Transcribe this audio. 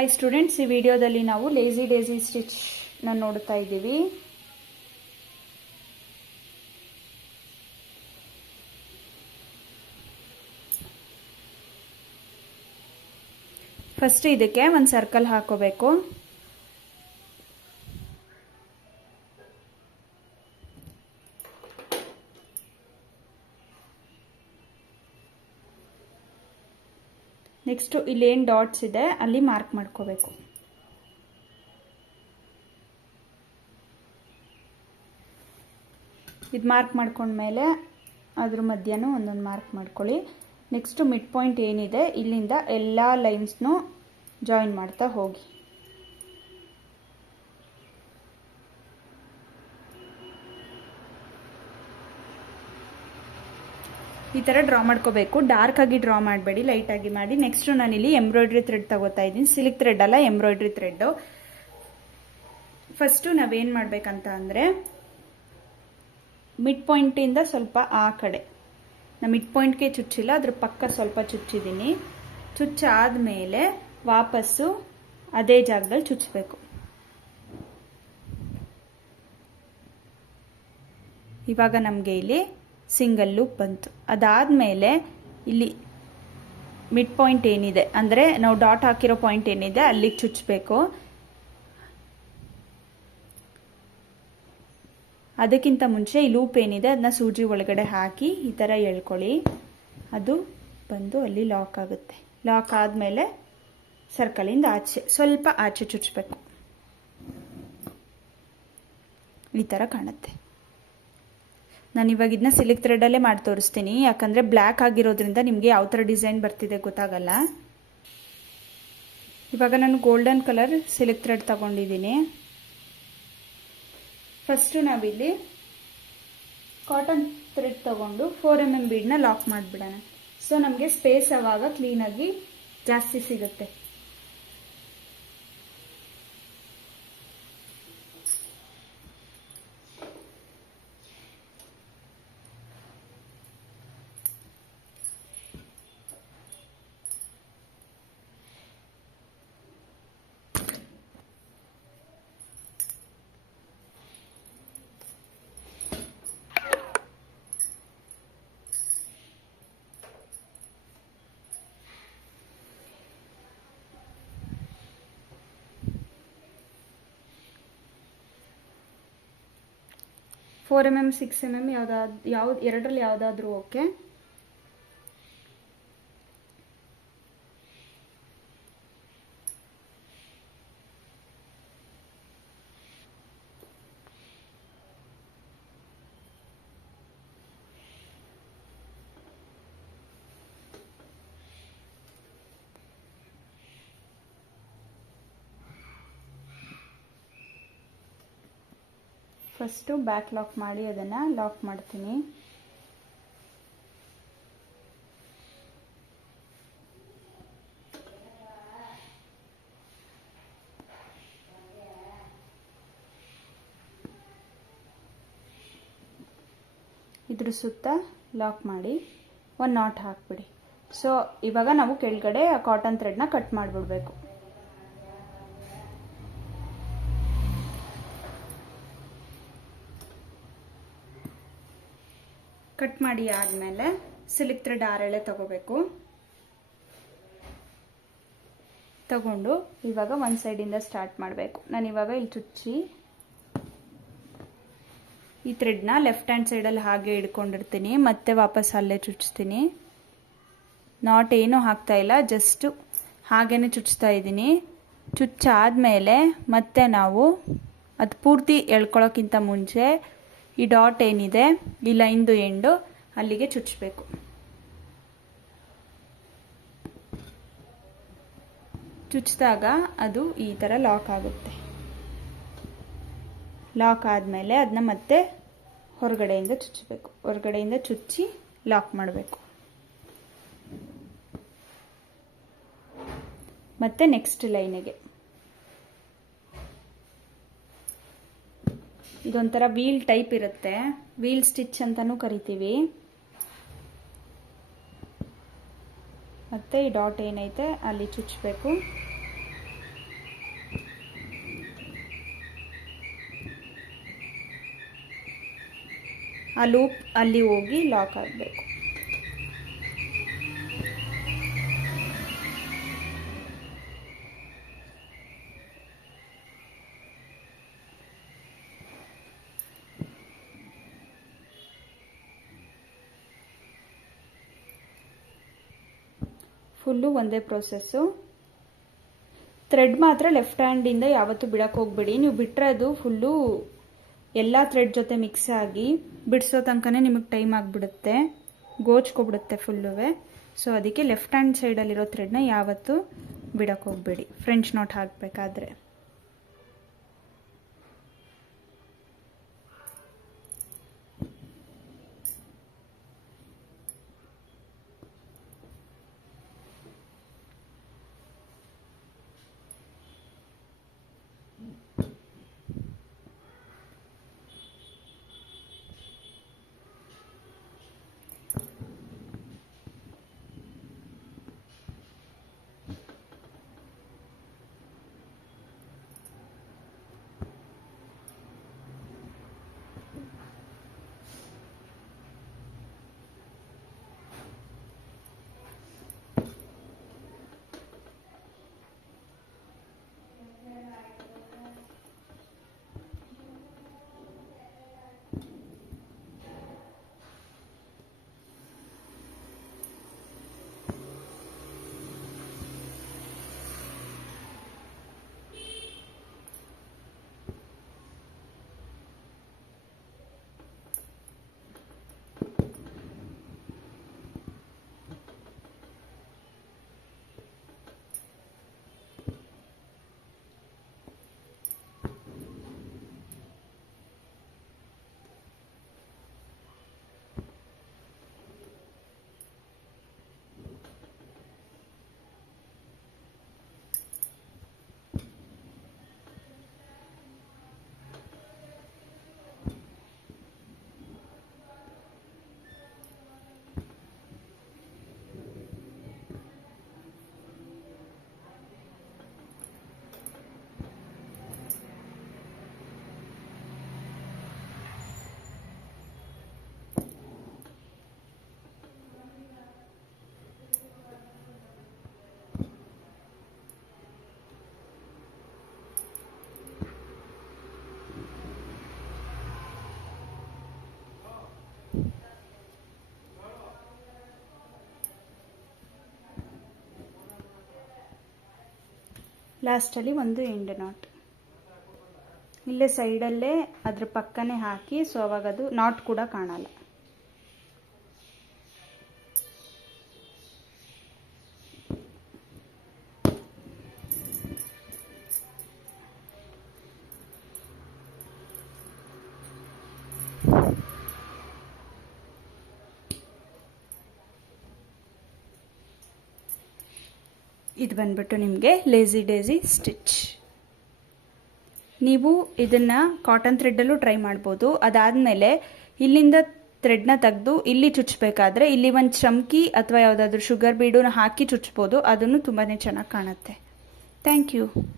Hi students, ಈ ವಿಡಿಯೋದಲ್ಲಿ ನಾವು ಲೇಜಿ ಡೇಸಿ ಸ್ಟಿಚ್ ನೋಡ್ತಾ ಇದ್ದೀವಿ. ಫಸ್ಟ್ ಇದಕ್ಕೆ ಒಂದು ಸರ್ಕಲ್ ಹಾಕೋಬೇಕು. ನೆಕ್ಸ್ಟ್ ಇಲ್ಲೇನು ಡಾಟ್ಸ್ ಇದೆ ಅಲ್ಲಿ ಮಾರ್ಕ್ ಮಾಡ್ಕೋಬೇಕು. ಇದು ಮಾರ್ಕ್ ಮಾಡ್ಕೊಂಡ್ಮೇಲೆ ಅದ್ರ ಮಧ್ಯನೂ ಒಂದೊಂದು ಮಾರ್ಕ್ ಮಾಡ್ಕೊಳ್ಳಿ. ನೆಕ್ಸ್ಟ್ ಮಿಡ್ ಪಾಯಿಂಟ್ ಏನಿದೆ ಇಲ್ಲಿಂದ ಎಲ್ಲ ಲೈನ್ಸ್ನು ಜಾಯಿನ್ ಮಾಡ್ತಾ ಹೋಗಿ. ಈ ಥರ ಡ್ರಾ ಮಾಡ್ಕೋಬೇಕು. ಡಾರ್ಕ್ ಆಗಿ ಡ್ರಾ ಮಾಡಬೇಡಿ, ಲೈಟ್ ಆಗಿ ಮಾಡಿ. ನೆಕ್ಸ್ಟ್ ನಾನಿಲ್ಲಿ ಎಂಬ್ರಾಯ್ಡ್ರಿ ಥ್ರೆಡ್ ತಗೋತಾ ಇದ್ದೀನಿ. ಸಿಲ್ಕ್ ಥ್ರೆಡ್ ಅಲ್ಲ, ಎಂಬ್ರಾಯ್ಡ್ರಿ ಥ್ರೆಡ್. ಫಸ್ಟು ನಾವೇನು ಮಾಡಬೇಕಂತ ಅಂದರೆ, ಮಿಡ್ ಪಾಯಿಂಟಿಂದ ಸ್ವಲ್ಪ ಆ ಕಡೆ, ನಾನು ಮಿಡ್ ಪಾಯಿಂಟ್ಗೆ ಚುಚ್ಚಿಲ್ಲ, ಅದ್ರ ಪಕ್ಕ ಸ್ವಲ್ಪ ಚುಚ್ಚಿದ್ದೀನಿ. ಚುಚ್ಚಾದ್ಮೇಲೆ ವಾಪಸ್ಸು ಅದೇ ಜಾಗದಲ್ಲಿ ಚುಚ್ಚಬೇಕು. ಇವಾಗ ನಮಗೆ ಇಲ್ಲಿ ಸಿಂಗಲ್ ಲೂಪ್ ಬಂತು. ಅದಾದಮೇಲೆ ಇಲ್ಲಿ ಮಿಡ್ ಪಾಯಿಂಟ್ ಏನಿದೆ ಅಂದರೆ ನಾವು ಡಾಟ್ ಹಾಕಿರೋ ಪಾಯಿಂಟ್ ಏನಿದೆ ಅಲ್ಲಿಗೆ ಚುಚ್ಚಬೇಕು. ಅದಕ್ಕಿಂತ ಮುಂಚೆ ಈ ಲೂಪ್ ಏನಿದೆ ಅದನ್ನ ಸೂಜಿ ಒಳಗಡೆ ಹಾಕಿ ಈ ಥರ ಎಳ್ಕೊಳ್ಳಿ. ಅದು ಬಂದು ಅಲ್ಲಿ ಲಾಕ್ ಆಗುತ್ತೆ. ಲಾಕ್ ಆದಮೇಲೆ ಸರ್ಕಲಿಂದ ಆಚೆ ಸ್ವಲ್ಪ ಆಚೆ ಚುಚ್ಚಬೇಕು. ಈ ಥರ ಕಾಣುತ್ತೆ. ನಾನು ಇವಾಗ ಇದನ್ನ ಸಿಲ್ಕ್ ಥ್ರೆಡಲ್ಲೇ ಮಾಡಿ ತೋರಿಸ್ತೀನಿ, ಯಾಕಂದರೆ ಬ್ಲ್ಯಾಕ್ ಆಗಿರೋದ್ರಿಂದ ನಿಮಗೆ ಯಾವ ಥರ ಡಿಸೈನ್ ಬರ್ತಿದೆ ಗೊತ್ತಾಗಲ್ಲ. ಇವಾಗ ನಾನು ಗೋಲ್ಡನ್ ಕಲರ್ ಸಿಲ್ಕ್ ಥ್ರೆಡ್ ತಗೊಂಡಿದ್ದೀನಿ. ಫಸ್ಟು ನಾವಿಲ್ಲಿ ಕಾಟನ್ ಥ್ರೆಡ್ ತಗೊಂಡು 4mm ಬೀಡನ್ನ ಲಾಕ್ ಮಾಡಿಬಿಡೋಣ. ಸೊ ನಮಗೆ ಸ್ಪೇಸ್ ಆವಾಗ ಕ್ಲೀನಾಗಿ ಜಾಸ್ತಿ ಸಿಗುತ್ತೆ. ಫೋರ್ mm 6mm ಎರಡರಲ್ಲಿ ಯಾವುದಾದ್ರೂ ಓಕೆ. ಫಸ್ಟು ಬ್ಯಾಕ್ ಲಾಕ್ ಮಾಡಿ ಅದನ್ನು ಲಾಕ್ ಮಾಡ್ತೀನಿ. ಇದ್ರ ಸುತ್ತ ಲಾಕ್ ಮಾಡಿ ಒಂದು ನಾಟ್ ಹಾಕ್ಬಿಡಿ. ಸೊ ಇವಾಗ ನಾವು ಕೆಳಗಡೆ ಕಾಟನ್ ಥ್ರೆಡ್ನ ಕಟ್ ಮಾಡಿಬಿಡ್ಬೇಕು. ಕಟ್ ಮಾಡಿ ಆದಮೇಲೆ ಸಿಲ್ಕ್ ಥ್ರೆಡ್ 6 ಎಳೆ ತಗೋಬೇಕು. ತಗೊಂಡು ಇವಾಗ ಒಂದು ಸೈಡಿಂದ ಸ್ಟಾರ್ಟ್ ಮಾಡಬೇಕು. ನಾನು ಇವಾಗ ಇಲ್ಲಿ ಚುಚ್ಚಿ ಈ ಥ್ರೆಡ್ನ ಲೆಫ್ಟ್ ಹ್ಯಾಂಡ್ ಸೈಡಲ್ಲಿ ಹಾಗೆ ಹಿಡ್ಕೊಂಡಿರ್ತೀನಿ, ಮತ್ತೆ ವಾಪಸ್ ಅಲ್ಲೇ ಚುಚ್ತೀನಿ. ನಾಟ್ ಏನೂ ಹಾಕ್ತಾ ಇಲ್ಲ, ಜಸ್ಟು ಹಾಗೇನೆ ಚುಚ್ತಾ ಇದ್ದೀನಿ. ಚುಚ್ಚಾದ್ಮೇಲೆ ಮತ್ತೆ ನಾವು ಅದು ಪೂರ್ತಿ ಎಳ್ಕೊಳ್ಳೋಕ್ಕಿಂತ ಮುಂಚೆ ಈ ಡಾಟ್ ಏನಿದೆ ಈ ಲೈನ್ದು ಎಂಡು ಅಲ್ಲಿಗೆ ಚುಚ್ಚಬೇಕು. ಚುಚ್ಚಿದಾಗ ಅದು ಈ ಥರ ಲಾಕ್ ಆಗುತ್ತೆ. ಲಾಕ್ ಆದಮೇಲೆ ಅದನ್ನ ಮತ್ತೆ ಹೊರಗಡೆಯಿಂದ ಚುಚ್ಚಬೇಕು. ಹೊರಗಡೆಯಿಂದ ಚುಚ್ಚಿ ಲಾಕ್ ಮಾಡಬೇಕು. ಮತ್ತೆ ನೆಕ್ಸ್ಟ್ ಲೈನಿಗೆ ಇದೊಂಥರ ವೀಲ್ ಟೈಪ್ ಇರುತ್ತೆ, ವೀಲ್ ಸ್ಟಿಚ್ ಅಂತಾನೂ ಕರಿತೀವಿ. ಮತ್ತೆ ಈ ಡಾಟ್ ಏನೈತೆ ಅಲ್ಲಿ ಚುಚ್ಚಬೇಕು. ಆ ಲೂಪ್ ಅಲ್ಲಿ ಹೋಗಿ ಲಾಕ್ ಆಗಬೇಕು. ಫುಲ್ಲು ಒಂದೇ ಪ್ರೋಸೆಸ್ಸು. ಥ್ರೆಡ್ ಮಾತ್ರ ಲೆಫ್ಟ್ ಹ್ಯಾಂಡಿಂದ ಯಾವತ್ತೂ ಬಿಡಕ್ಕೆ ಹೋಗ್ಬೇಡಿ. ನೀವು ಬಿಟ್ಟರೆ ಅದು ಫುಲ್ಲು ಎಲ್ಲ ಥ್ರೆಡ್ ಜೊತೆ ಮಿಕ್ಸ್ ಆಗಿ ಬಿಡಿಸೋ ತನಕನೇ ನಿಮಗೆ ಟೈಮ್ ಆಗಿಬಿಡುತ್ತೆ, ಗೋಚ್ಕೊಬಿಡುತ್ತೆ ಫುಲ್ಲುವೆ. ಸೊ ಅದಕ್ಕೆ ಲೆಫ್ಟ್ ಹ್ಯಾಂಡ್ ಸೈಡಲ್ಲಿರೋ ಥ್ರೆಡ್ನ ಯಾವತ್ತೂ ಬಿಡಕ್ಕೆ ಹೋಗ್ಬೇಡಿ ಫ್ರೆಂಚ್ ನಾಟ್ ಹಾಕಬೇಕಾದ್ರೆ. ಲಾಸ್ಟಲ್ಲಿ ಒಂದು ಎಂಡ್ ನಾಟ್ ಇಲ್ಲೇ ಸೈಡಲ್ಲೇ ಅದ್ರ ಪಕ್ಕನೇ ಹಾಕಿ, ಸೊ ಅವಾಗ ಅದು ನಾಟ್ ಕೂಡ ಕಾಣಲ್ಲ. ಇದು ಬಂದ್ಬಿಟ್ಟು ನಿಮಗೆ ಲೇಸಿ ಡೇಸಿ ಸ್ಟಿಚ್. ನೀವು ಇದನ್ನು ಕಾಟನ್ ಥ್ರೆಡ್ಡಲ್ಲೂ ಟ್ರೈ ಮಾಡ್ಬೋದು. ಅದಾದಮೇಲೆ ಇಲ್ಲಿಂದ ಥ್ರೆಡ್ನ ತೆಗೆದು ಇಲ್ಲಿ ಚುಚ್ಚಬೇಕಾದ್ರೆ ಇಲ್ಲಿ ಒಂದು ಚಮ್ಕಿ ಅಥವಾ ಯಾವುದಾದ್ರೂ ಶುಗರ್ ಬೀಡನ್ನ ಹಾಕಿ ಚುಚ್ಬೋದು. ಅದನ್ನು ತುಂಬಾ ಚೆನ್ನಾಗಿ ಕಾಣುತ್ತೆ. Thank you.